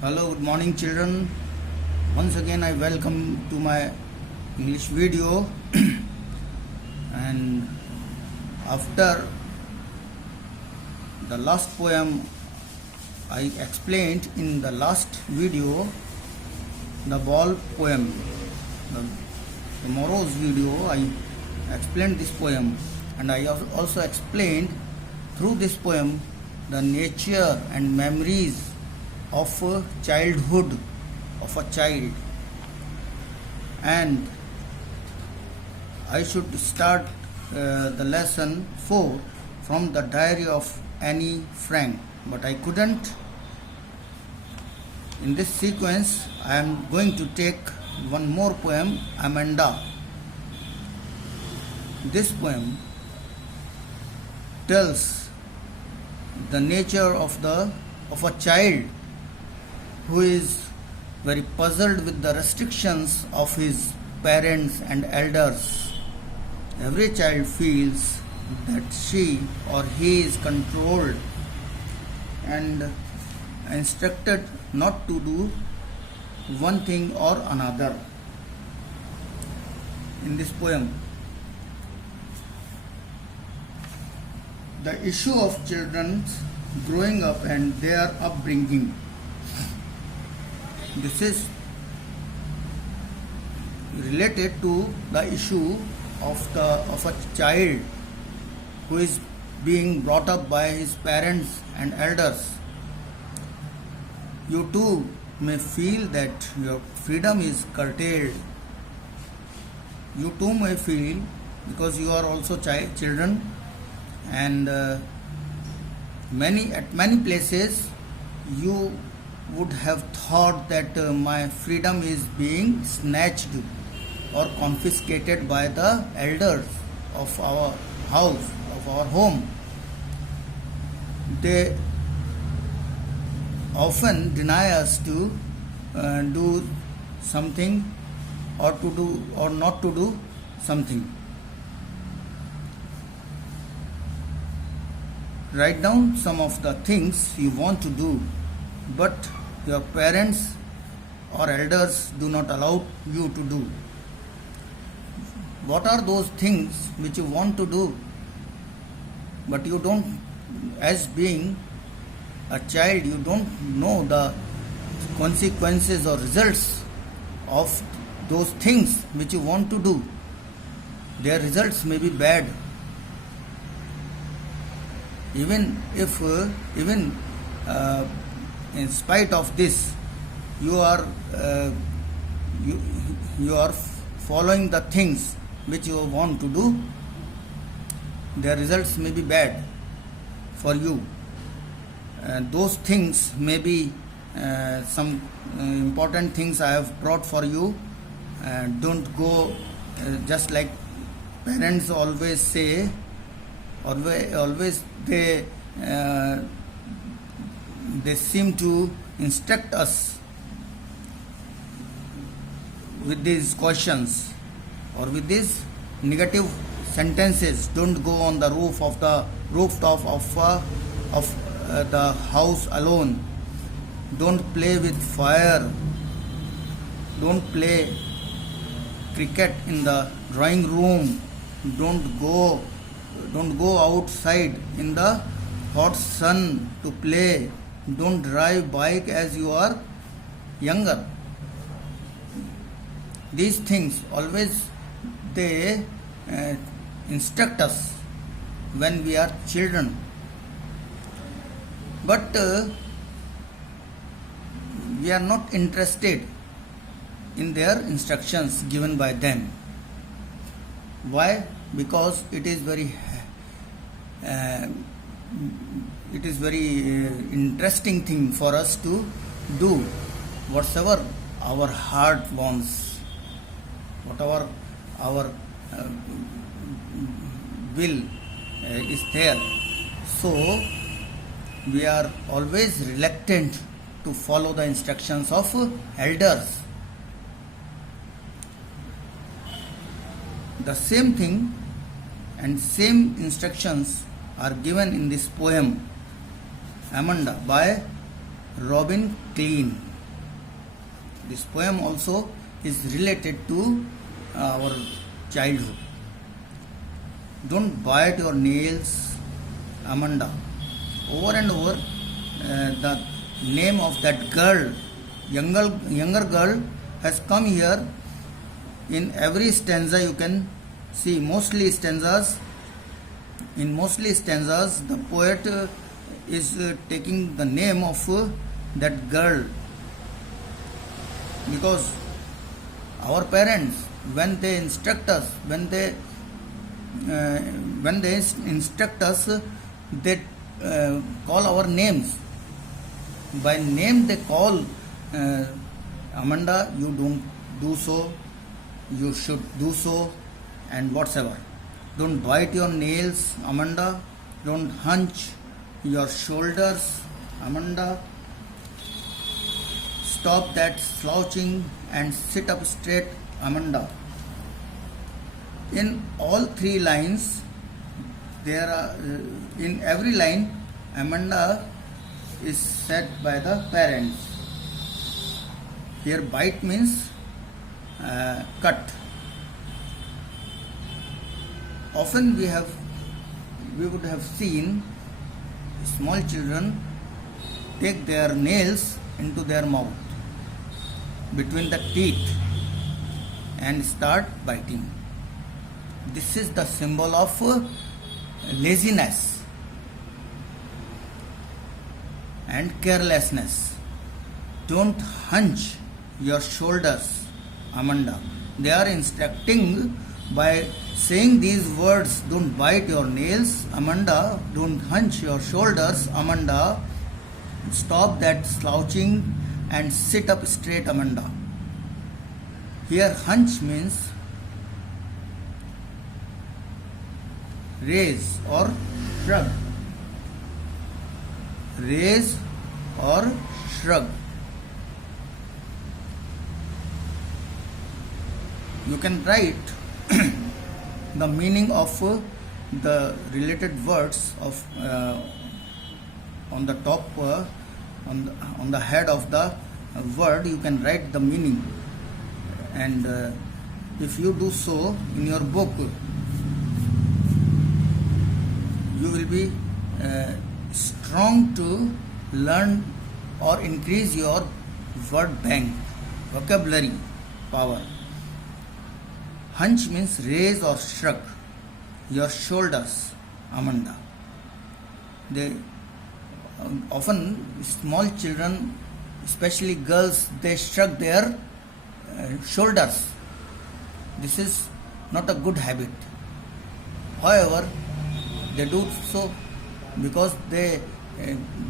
Hello, good morning, children. Once again, I welcome to my English video. And after the last poem I explained in the last video, the ball poem. Tomorrow's video, I explained this poem, and I also explained through this poem the nature and memories of childhood of a child. And I should start the lesson 4 from the diary of Anne Frank, but I couldn't. In this sequence, I am going to take one more poem, Amanda. This poem tells the nature of a child who is very puzzled with the restrictions of his parents and elders. Every child feels that she or he is controlled and instructed not to do one thing or another. In this poem, the issue of children growing up and their upbringing. This is related to the issue of a child who is being brought up by his parents and elders. You too may feel that your freedom is curtailed. You too may feel, because you are also children, and at many places you would have thought that my freedom is being snatched or confiscated by the elders of our house, of our home. They often deny us to do something, or to do or not to do something. Write down some of the things you want to do, but your parents or elders do not allow you to do. What are those things which you want to do, but you don't, as being a child, you don't know the consequences or results of those things which you want to do. Their results may be bad. Even if, in spite of this, you are following the things which you want to do, their results may be bad for you. Those things may be some important things I have brought for you. Don't go just like parents always say. Always they seem to instruct us with these questions or with these negative sentences. Don't go on the rooftop of the house alone. Don't play with fire. Don't play cricket in the drawing room. Don't go outside in the hot sun to play. Don't drive bike as you are younger. These things always they instruct us when we are children. But we are not interested in their instructions given by them. Why? Because it is very interesting thing for us to do whatever our heart wants, whatever our will is there. So we are always reluctant to follow the instructions of elders. The same thing and same instructions are given in this poem Amanda by Robin Klein. This poem also is related to our childhood. Don't bite your nails, Amanda. Over and over, the name of that girl, younger girl, has come here. In every stanza you can see, in mostly stanzas, the poet is taking the name of that girl, because our parents, when they instruct us, they call our names. By name they call, Amanda, you don't do so, you should do so, and whatsoever. Don't bite your nails, Amanda. Don't hunch your shoulders, Amanda. Stop that slouching and sit up straight, Amanda. In all three lines, there are in every line, Amanda is said by the parents. Here, bite means cut. Often we would have seen small children take their nails into their mouth, between the teeth, and start biting. This is the symbol of laziness and carelessness. Don't hunch your shoulders, Amanda. They are instructing by saying these words. Don't bite your nails, Amanda. Don't hunch your shoulders, Amanda. Stop that slouching and sit up straight, Amanda. Here, hunch means raise or shrug. Raise or shrug. You can write the meaning of the related words of on the top, on the head of the word. You can write the meaning, and if you do so in your book, you will be strong to learn or increase your word bank, vocabulary power. Hunch means raise or shrug your shoulders, Amanda. They often, small children, especially girls, they shrug their shoulders. This is not a good habit. However, they do so because they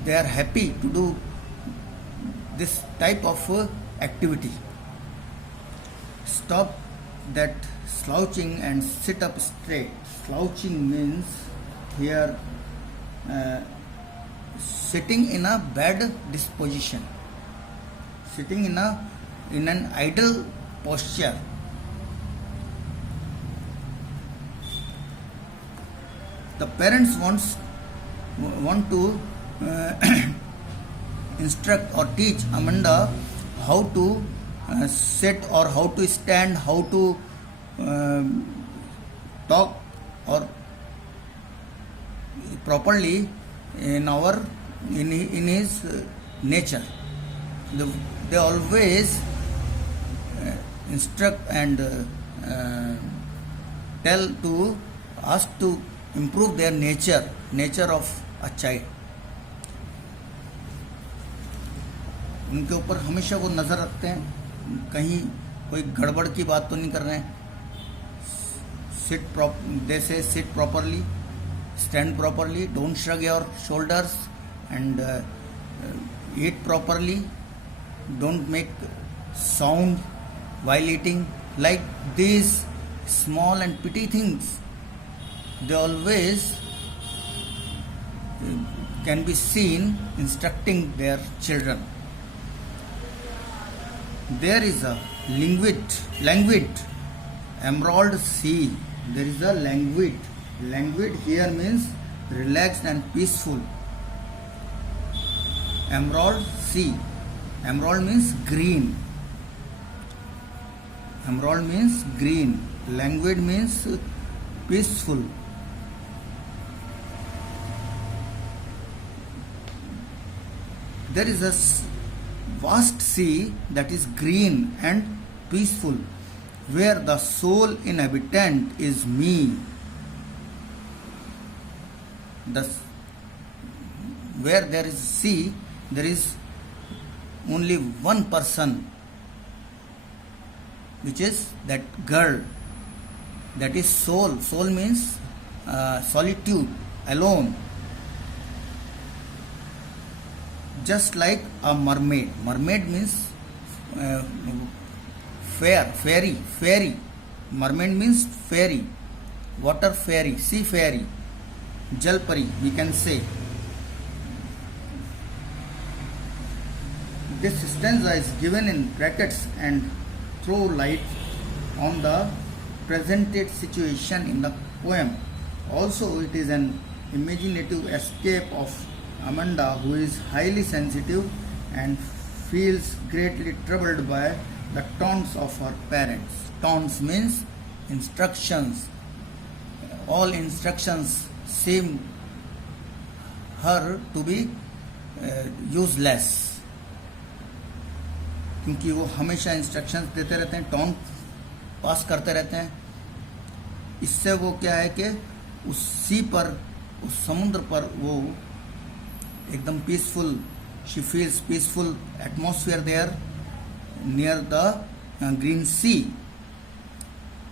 are happy to do this type of activity. Stop that slouching and sit up straight. Slouching means here sitting in a bad disposition, sitting in an idle posture. The parents want to instruct or teach Amanda how to sit or how to stand, how to talk or properly in his nature. They always instruct and tell to us to improve their nature of a child. उनके ऊपर हमेशा वो नज़र रखते हैं, कहीं कोई गड़बड़ की बात तो नहीं कर रहे हैं. They say sit properly, stand properly, don't shrug your shoulders, and eat properly, don't make sound while eating. Like these small and petty things, they always can be seen instructing their children. There is a languid emerald sea. There is a languid. Languid here means relaxed and peaceful. Emerald sea. Emerald means green. Emerald means green. Languid means peaceful. There is a vast sea that is green and peaceful, where the sole inhabitant is me. Where there is sea, there is only one person, which is that girl. That is soul. Soul means solitude, alone. Just like a mermaid. Mermaid means fairy. Mermaid means fairy, water fairy, sea fairy, Jalpari, we can say. This stanza is given in brackets and throw light on the presented situation in the poem. Also, it is an imaginative escape of Amanda, who is highly sensitive and feels greatly troubled by the taunts of her parents. Taunts means instructions. All instructions seem her to be useless, क्योंकि वो हमेशा instructions देते रहते हैं, taunt पास करते रहते हैं. इससे वो क्या है कि उस सी पर, उस समुद्र पर वो एकदम peaceful, she feels peaceful atmosphere there near the green sea.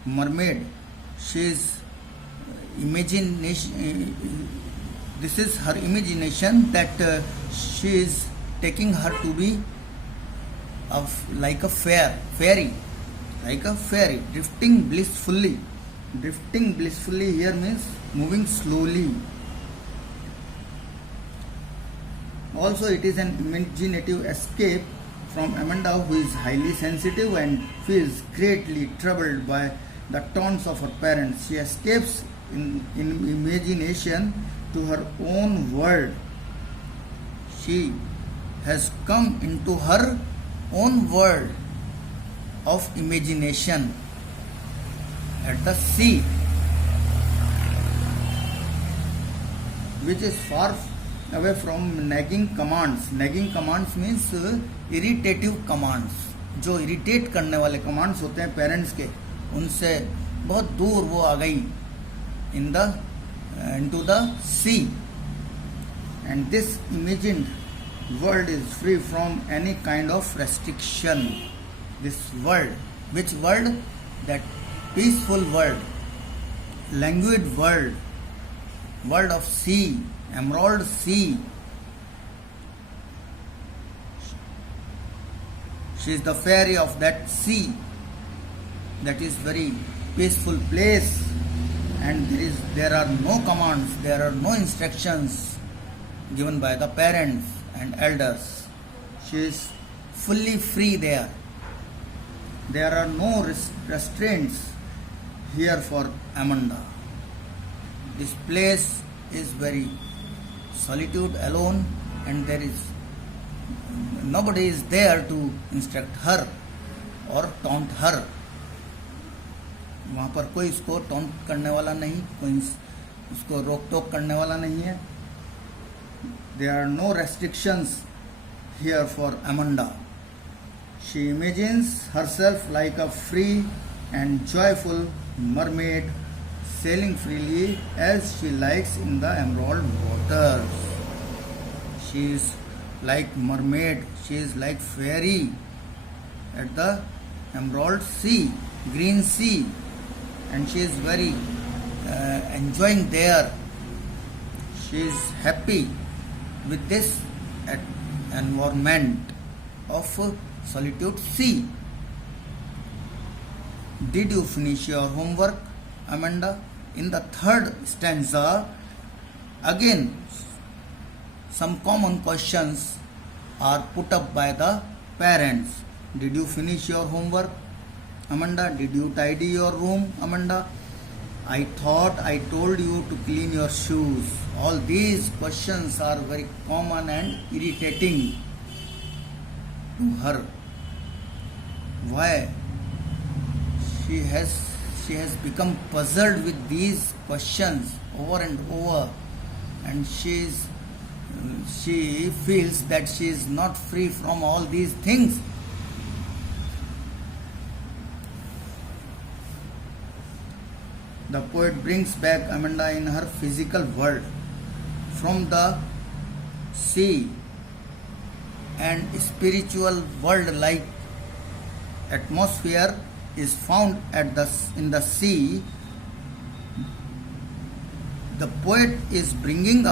Mermaid, she is imagination, this is her imagination that she is taking her to be like a fairy, like a fairy, drifting blissfully. Drifting blissfully here means moving slowly. Also, it is an imaginative escape from Amanda, who is highly sensitive and feels greatly troubled by the taunts of her parents. She escapes in imagination to her own world. She has come into her own world of imagination at the sea, which is far away from nagging commands. Nagging commands means irritative commands. जो irritate करने वाले commands होते हैं parents के, उनसे बहुत दूर वो आ गई into the sea. And this imagined world is free from any kind of restriction. This world, which world? That peaceful world, languid world, world of sea, emerald sea. She is the fairy of that sea. That is very peaceful place, and there are no commands, there are no instructions given by the parents and elders. She is fully free there. There are no restraints here for Amanda. This place is very solitude, alone, and there is nobody is there to instruct her or taunt her. वहाँ पर कोई इसको taunt करने वाला नहीं, कोई उसको रोक टोक करने वाला नहीं है. There are no restrictions here for Amanda. She imagines herself like a free and joyful mermaid, sailing freely as she likes in the emerald waters. She is like mermaid, she is like fairy at the emerald sea, green sea, and she is very enjoying there. She is happy with this environment of solitude sea. Did you finish your homework, Amanda? In the third stanza, again some common questions are put up by the parents. Did you finish your homework, Amanda? Did you tidy your room, Amanda? I thought I told you to clean your shoes. All these questions are very common and irritating to her. Why? she has she has become puzzled with these questions over and over, and she feels that she is not free from all these things. The poet brings back Amanda in her physical world from the sea and spiritual world like atmosphere is found in the sea. The poet is bringing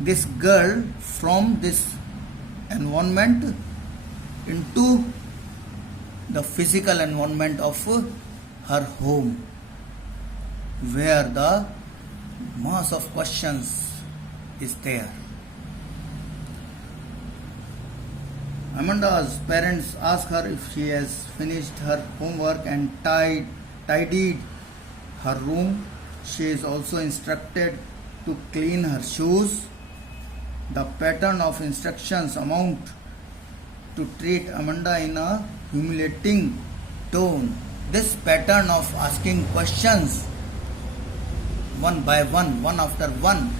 this girl from this environment into the physical environment of her home, where the mass of questions is there. Amanda's parents ask her if she has finished her homework and tidied her room. She is also instructed to clean her shoes. The pattern of instructions amount to treat Amanda in a humiliating tone. This pattern of asking questions one by one after one,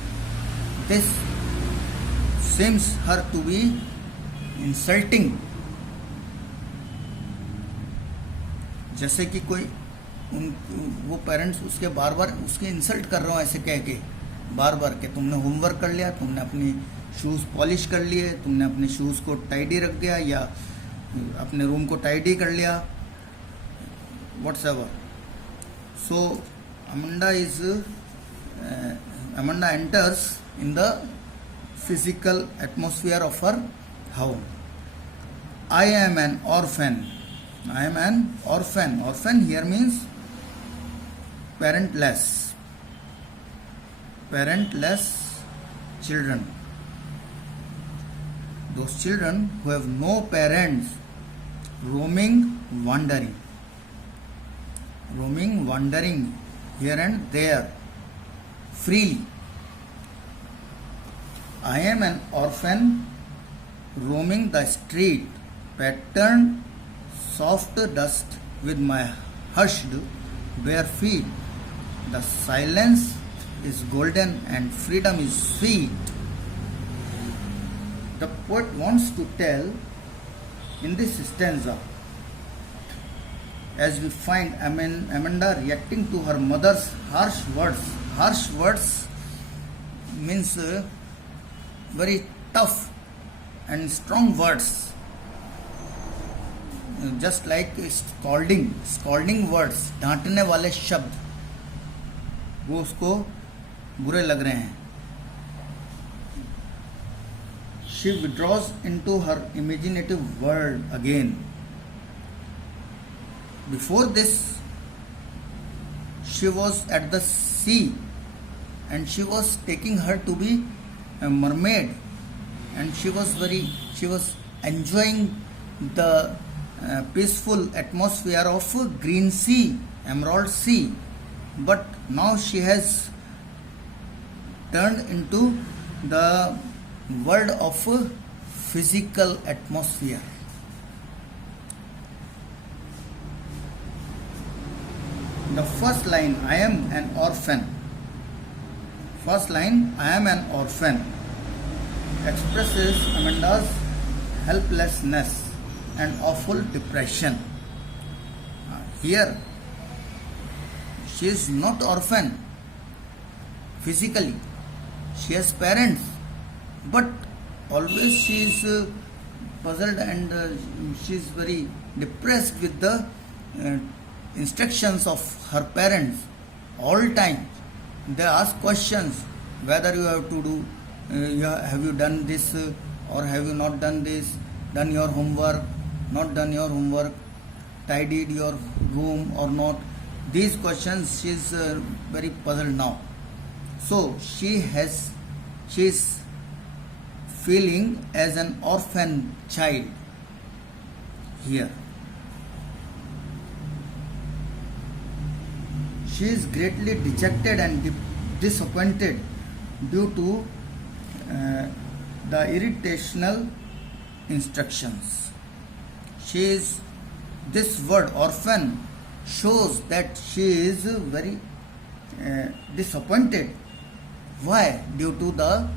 this seems her to be insulting. जैसे कि कोई वो parents उसके बार बार उसके insult कर रहे हो, ऐसे कह के बार बार के तुमने होमवर्क कर लिया, तुमने अपनी शूज़ पॉलिश कर लिए, तुमने अपने शूज़ को टाइडी रख दिया या अपने रूम को टाइडी कर लिया, whatsoever. So Amanda enters in the physical atmosphere of her home. I am an orphan. I am an orphan. Orphan here means parentless. Parentless children. Those children who have no parents, roaming, wandering here and there freely. I am an orphan roaming the street, patterned soft dust with my hushed bare feet. The silence is golden and freedom is sweet. The poet wants to tell in this stanza, as we find Amanda reacting to her mother's harsh words. Harsh words means very tough and strong words, just like scalding words, डांटने वाले शब्द वो उसको बुरे लग रहे हैं. She withdraws into her imaginative world again. Before this, she was at the sea and she was taking her to be a mermaid, and she was enjoying the peaceful atmosphere of green sea, emerald sea. But now she has turned into the world of physical atmosphere. The first line, I am an orphan. First line, I am an orphan, expresses Amanda's helplessness and awful depression. Here, she is not orphan physically. She has parents, but always she is puzzled and she is very depressed with the instructions of her parents. All time they ask questions whether you have to do have you done this or have you not done this, done your homework, not done your homework, tidied your room or not. These questions she is very puzzled now. So she is feeling as an orphan child here. She is greatly dejected and disappointed due to the irritational instructions. This word orphan shows that she is very disappointed. Why? Due to the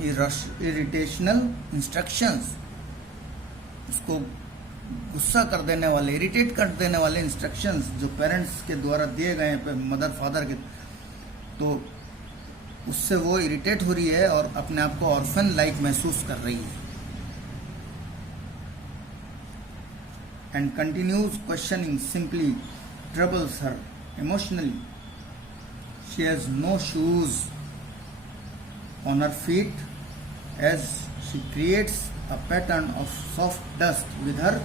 irritational instructions. उसको गुस्सा कर देने वाले, irritate कर देने वाले instructions जो parents के द्वारा दिए गए हैं, मदर फादर के, तो उससे वो इरिटेट हो रही है और अपने आप को ऑर्फन लाइक महसूस कर रही है. And continues questioning simply troubles her emotionally. She has no shoes on her feet as she creates a pattern of soft dust with her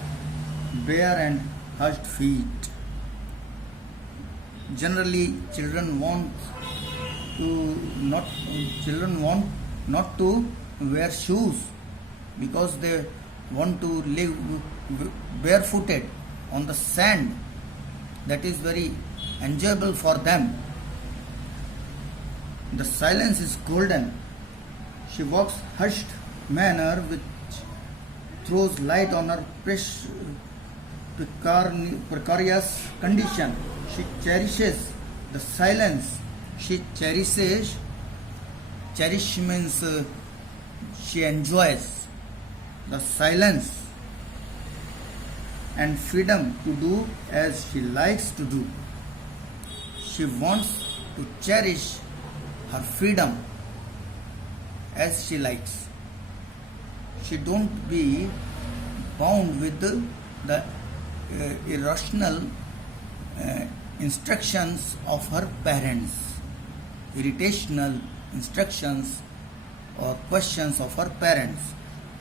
bare and hushed feet. Generally, children want not to wear shoes because they want to live barefooted on the sand. That is very enjoyable for them. The silence is golden. She walks hushed manner which throws light on her precarious condition. She cherishes the silence. She cherishes. Cherish means she enjoys the silence and freedom to do as she likes to do. She wants to cherish her freedom as she likes. She don't be bound with the irrational instructions of her parents, irritational instructions or questions of her parents.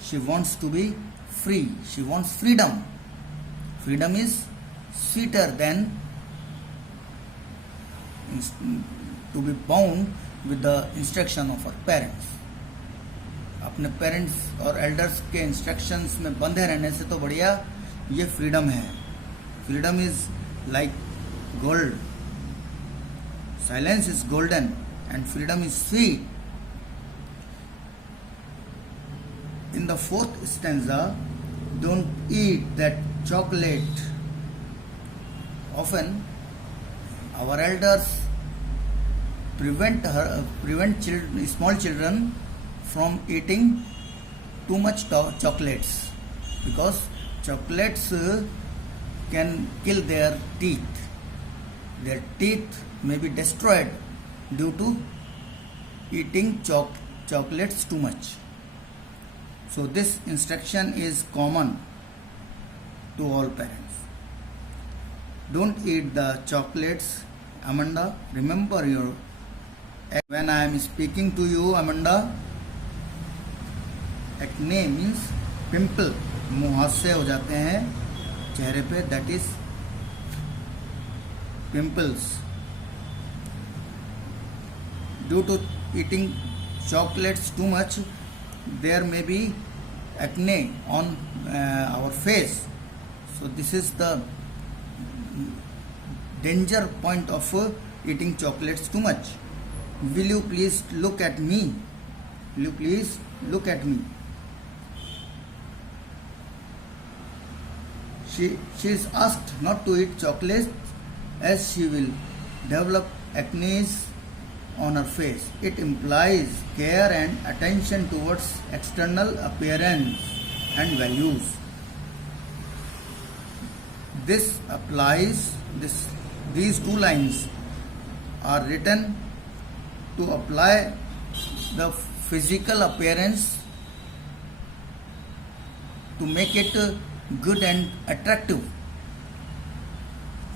She wants to be free. She wants freedom. Freedom is sweeter than to be bound with the instruction of our parents. अपने parents और elders के instructions में बंधे रहने से तो बढ़िया ये फ्रीडम है. Freedom is like gold. Silence is golden and freedom is sweet. In the fourth stanza, don't eat that chocolate. Often, our elders prevent small children from eating too much chocolates because chocolates can kill their teeth. Their teeth may be destroyed due to eating chocolates too much. So this instruction is common to all parents. Don't eat the chocolates, Amanda. Remember your when I am speaking to you, Amanda. Acne means pimple. मुहासे हो जाते हैं चेहरे पे. That is pimples. Due to eating chocolates too much, there may be acne on our face. So this is the danger point of eating chocolates too much. Will you please look at me? Will you please look at me? She is asked not to eat chocolates as she will develop acne on her face. It implies care and attention towards external appearance and values. These two lines are written to apply the physical appearance to make it good and attractive.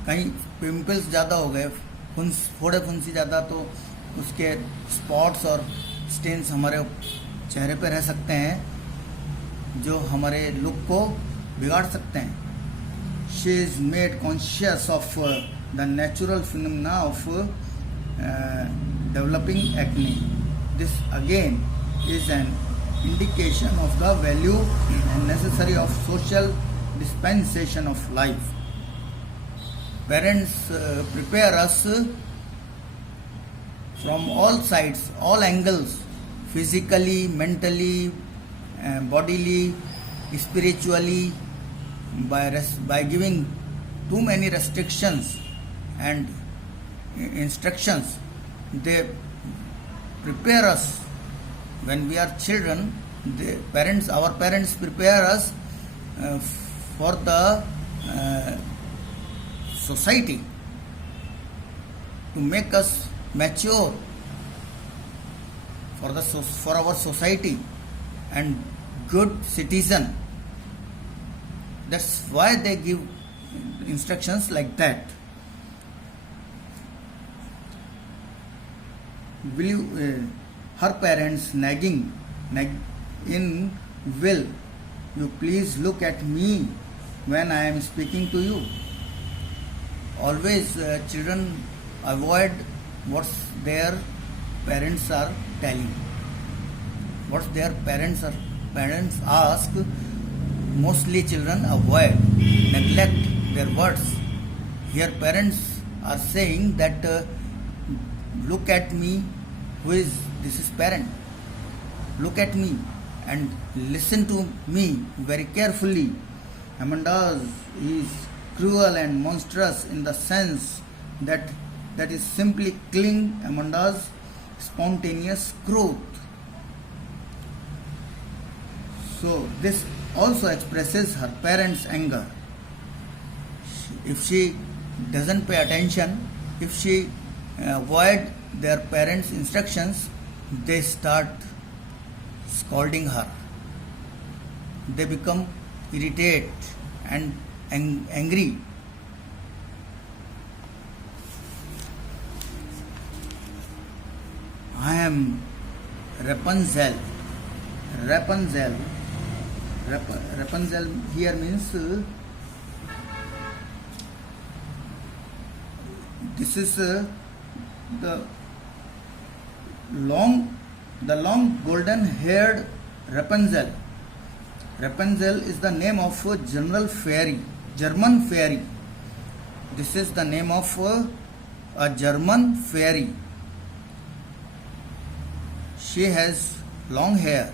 कहीं pimples ज़्यादा हो गए, फोड़े फुंसी ज़्यादा, तो उसके spots और स्टेन्स हमारे चेहरे पे रह सकते हैं जो हमारे लुक को बिगाड़ सकते हैं. She is made conscious of the natural phenomena of developing acne. This again is an indication of the value and necessary of social dispensation of life. Parents prepare us from all sides, all angles, physically, mentally, bodily, spiritually, by giving too many restrictions and instructions. They prepare us when we are children. Our parents prepare us for the society, to make us mature for our society and good citizen. That's why they give instructions like that. Will you, her parents nagging in, will you please look at me when I am speaking to you? Always children avoid what their parents are telling. What their parents ask, mostly children avoid, neglect their words. Here parents are saying that look at me. This is parent. Look at me and listen to me very carefully. Amanda is cruel and monstrous in the sense that is simply killing Amanda's spontaneous growth. So this also expresses her parents' anger. If she doesn't pay attention, if she avoid their parents' instructions, they start scolding her. They become irritated and angry. I am Rapunzel. Rapunzel here means this is the long golden haired Rapunzel. Rapunzel is the name of a German fairy. This is the name of a German fairy. She has long hair.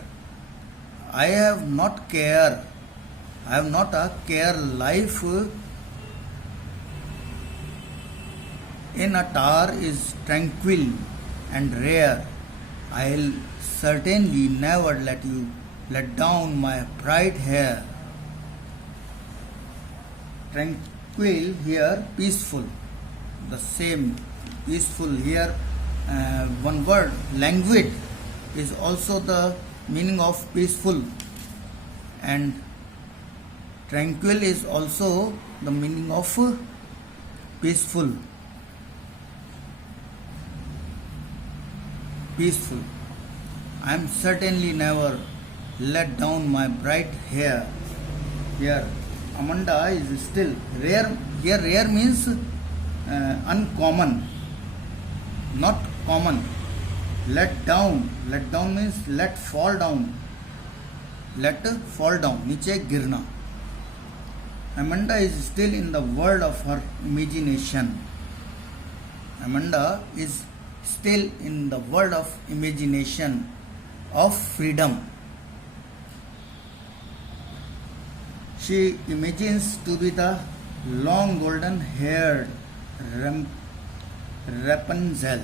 I have not a care life in a tower is tranquil and rare. I'll certainly never let down my bright hair. Tranquil here, peaceful. The same peaceful here. One word, languid, is also the meaning of peaceful, and tranquil is also the meaning of peaceful. Peaceful. I am certainly never let down my bright hair. Here, Amanda is still rare. Here, rare means uncommon, not common. Let down means let fall down. Let fall down, नीचे गिरना. Amanda is still in the world of her imagination. Amanda is still in the world of imagination, of freedom. She imagines to be the long golden haired Rapunzel.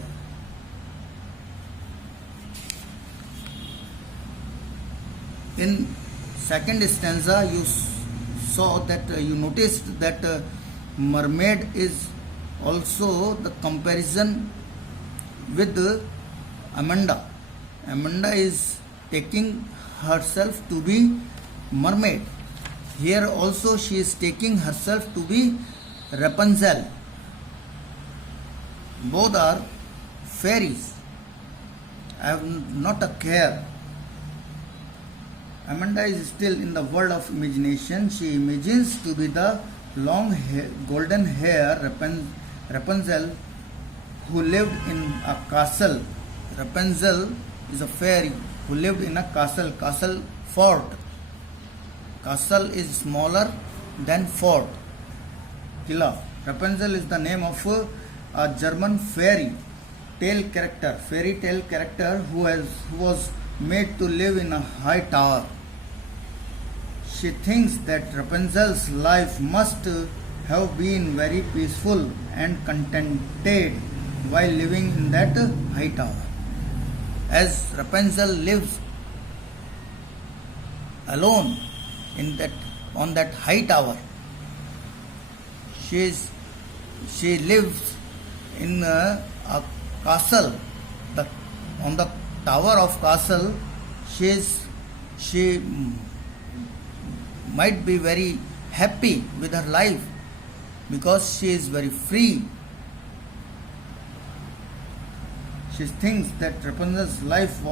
In second stanza, you noticed that mermaid is also the comparison with Amanda. Amanda is taking herself to be mermaid. Here also she is taking herself to be Rapunzel. Both are fairies. I have not a care. Amanda is still in the world of imagination. She imagines to be the golden hair Rapunzel who lived in a castle. Rapunzel is a fairy who lived in a castle fort. Castle is smaller than fort. Killa. Rapunzel is the name of a German fairy tale character who was made to live in a high tower. She thinks that Rapunzel's life must have been very peaceful and contented while living in that high tower. As Rapunzel lives alone in that on that high tower, she lives in a castle. On the tower of castle, she might be very happy with her life because she is very free. She thinks that Rapunzel's life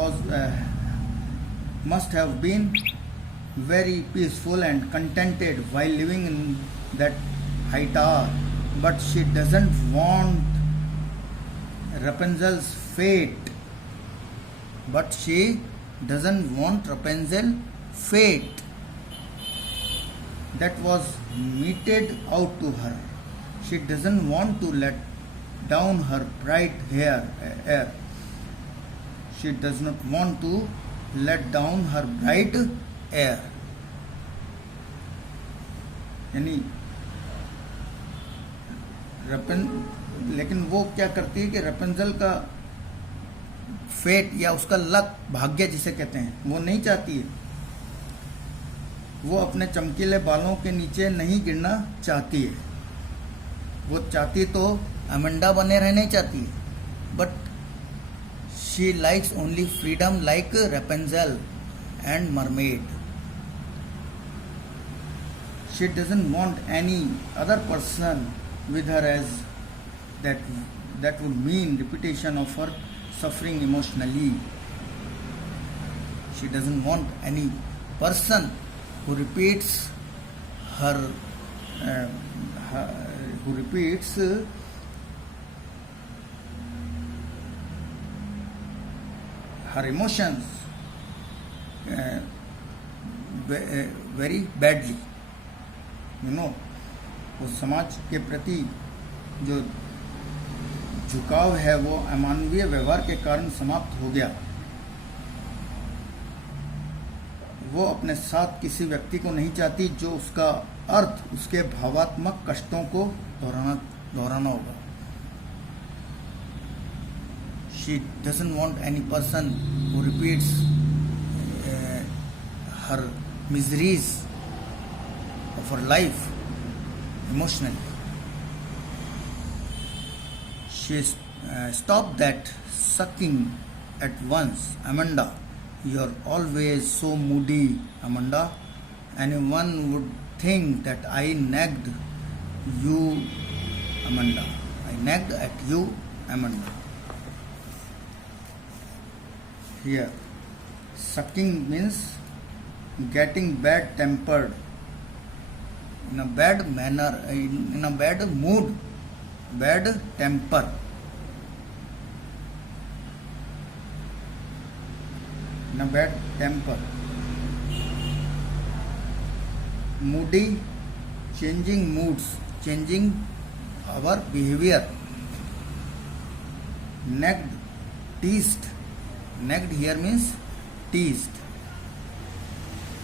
must have been very peaceful and contented while living in that high tower, but she doesn't want Rapunzel's fate. But she doesn't want Rapunzel's fate that was meted out to her. She doesn't want to let down her bright hair. She does not want to let down her bright hair. यानी लेकिन वो क्या करती है कि रपेंजल का fate या उसका लक, भाग्य जिसे कहते हैं, वो नहीं चाहती है। वो अपने चमकीले बालों के नीचे नहीं गिरना चाहती है। वो चाहती तो अमेंडा बने रहने चाहती है, but she likes only freedom like Rapunzel and mermaid. She doesn't want any other person with her, as that would mean repetition of her suffering emotionally. She doesn't want any person who repeats her emotions very badly. उस समाज के प्रति जो झुकाव है वो अमानवीय व्यवहार के कारण समाप्त हो गया. वो अपने साथ किसी व्यक्ति को नहीं चाहती जो उसका अर्थ उसके भावात्मक कष्टों को दोहराना होगा. She doesn't want any person who repeats her miseries of her life emotionally. She stopped that sucking at once. Amanda, you are always so moody, Amanda. Anyone would think that I nagged you, Amanda. I nagged at you, Amanda. Here, sucking means getting bad tempered, in a bad manner, in a bad mood, bad temper. In a bad temper. Moody, changing moods, changing our behavior. Nagged, teased. Nagged here means teased,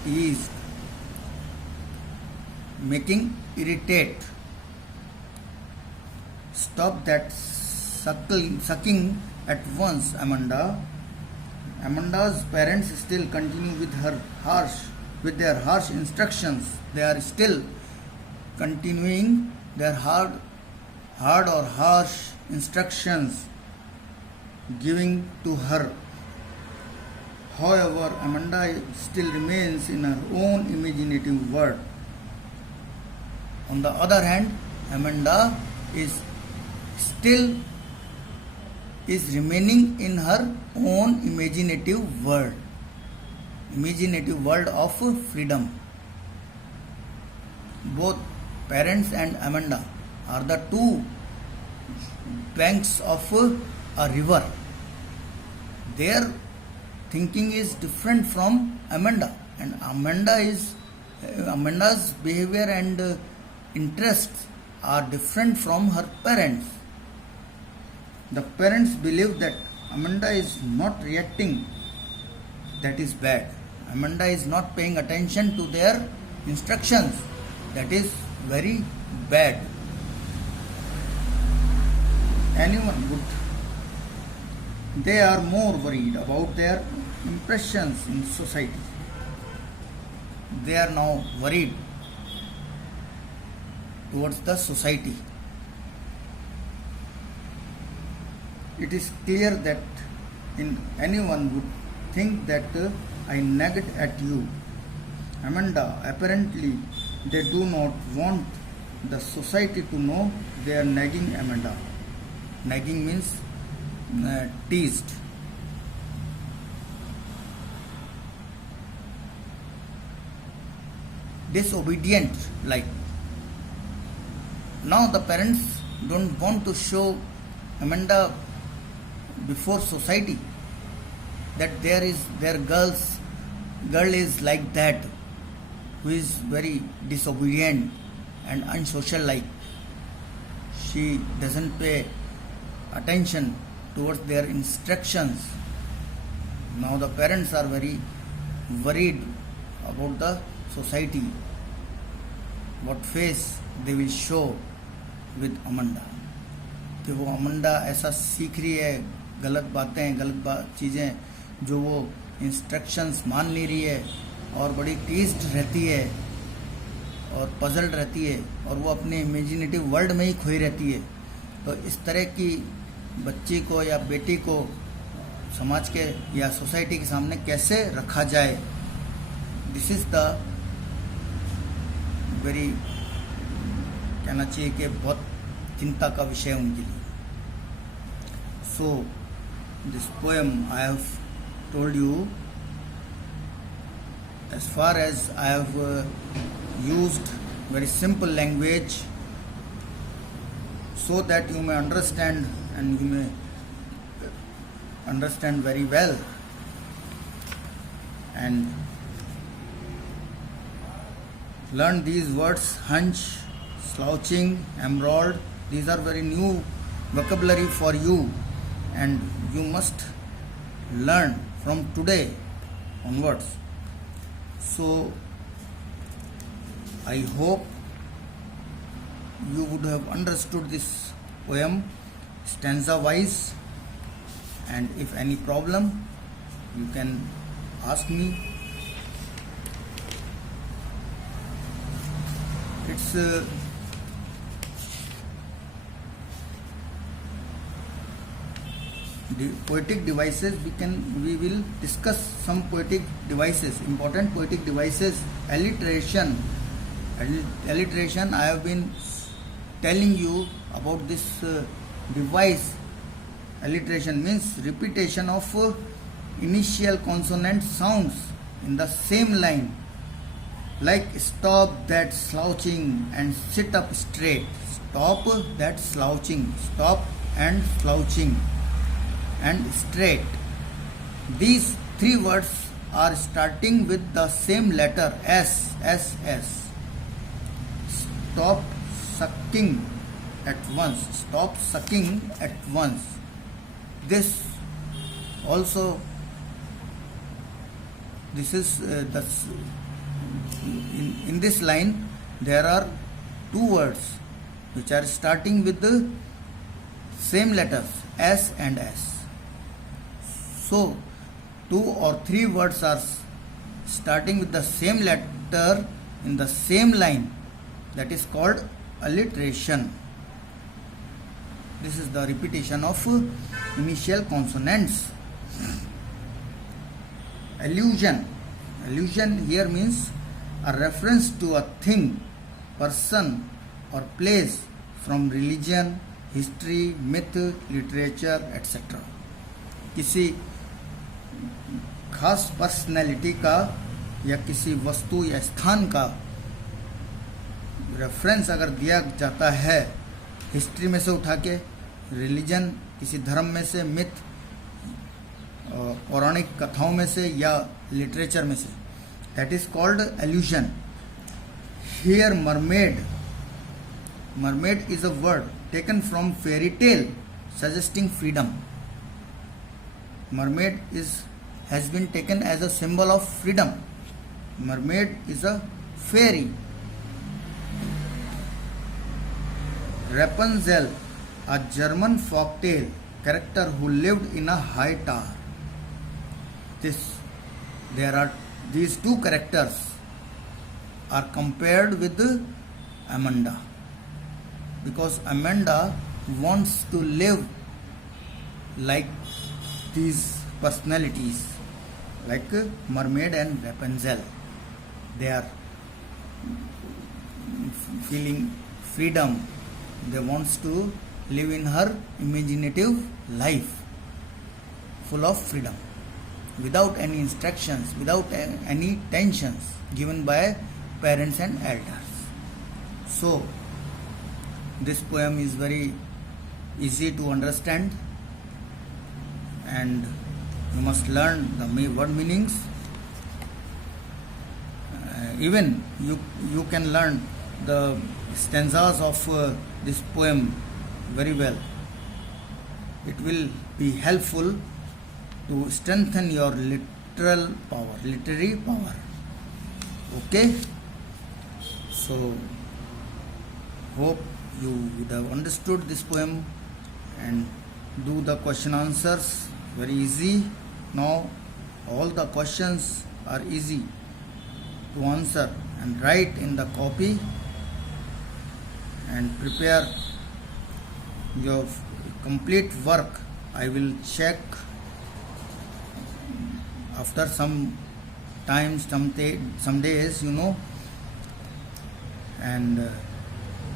teased, making irritate. Stop that sucking at once, Amanda. Amanda's parents still continue with their harsh instructions. They are still continuing their hard or harsh instructions giving to her. However, Amanda still remains in her own imaginative world. On the other hand, Amanda is remaining in her own imaginative world of freedom. Both parents and Amanda are the two banks of a river. Their thinking is different from Amanda, and Amanda's behavior and interests are different from her parents. The parents believe that Amanda is not reacting, that is bad. Amanda is not paying attention to their instructions, that is very bad. Anyone would. They are more worried about their impressions in society. They are now worried towards the society. It is clear that anyone would think that I nagged at you. Amanda, apparently they do not want the society to know they are nagging Amanda. Nagging means teased. Disobedient, like. Now the parents don't want to show Amanda before society that their girl is like that, who is very disobedient and unsocial, like. She doesn't pay attention towards their instructions. Now the parents are very worried about the society, what face they will show with Amanda. कि वो Amanda ऐसा सीख रही है, गलत बातें, चीज़ें जो वो इंस्ट्रक्शंस मान नहीं रही है और बड़ी टीज्ड रहती है और पजल्ड रहती है और वो अपने इमेजिनेटिव वर्ल्ड में ही खोई रहती है. तो इस तरह की बच्ची को या बेटी को समाज के या सोसाइटी के सामने कैसे रखा जाए, दिस इज़ द वेरी, कहना चाहिए कि बहुत चिंता का विषय उनके लिए. So this poem I have told you, as far as I have used very simple language so that you may understand and you may understand very well. And learn these words: hunch, slouching, emerald. These are very new vocabulary for you and you must learn from today onwards. So I hope you would have understood this poem stanza wise, and if any problem you can ask me. It's the poetic devices. We will discuss some poetic devices, important poetic devices. Alliteration. I have been telling you about this device. Alliteration means repetition of initial consonant sounds in the same line, like stop that slouching and sit up straight. Stop that slouching. Stop and slouching and straight. These three words are starting with the same letter S. Stop sucking at once. Stop sucking at once. This also, this is in this line there are two words which are starting with the same letters S and S. So, two or three words are starting with the same letter in the same line. That is called alliteration. This is the repetition of initial consonants. Allusion. Allusion here means a reference to a thing, person or place from religion, history, myth, literature, etc. किसी खास personality का या किसी वस्तु या स्थान का reference अगर दिया जाता है हिस्ट्री में से उठा के, रिलीजन किसी धर्म में से, मिथ पौराणिक कथाओं में से या लिटरेचर में से, that is called allusion. Here mermaid is a word taken from fairy tale suggesting freedom. Mermaid has been taken as a symbol of freedom. Mermaid is a fairy. Rapunzel, a German folktale character who lived in a high tower. There are these two characters are compared with Amanda, because Amanda wants to live like these personalities, like mermaid and Rapunzel. They are feeling freedom. They wants to live in her imaginative life, full of freedom, without any instructions, without any tensions given by parents and elders. So this poem is very easy to understand, and you must learn the word meanings. Even you can learn the stanzas of this poem very well. It will be helpful to strengthen your literary power. Okay? So, hope you would have understood this poem and do the question answers very easy. Now, all the questions are easy to answer, and write in the copy and prepare your complete work. I will check after some time, some days, and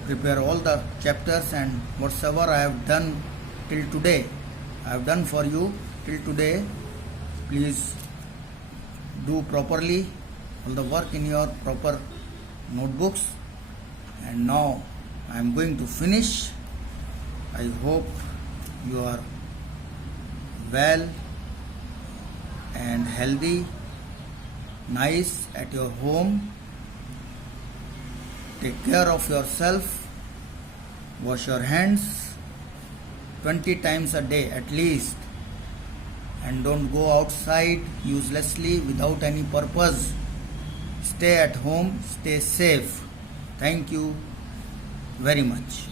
prepare all the chapters, and whatsoever I have done till today, I have done for you till today. Please do properly all the work in your proper notebooks. And now I am going to finish. I hope you are well and healthy, nice at your home. Take care of yourself. Wash your hands 20 times a day at least, and don't go outside uselessly without any purpose. Stay at home, stay safe. Thank you very much.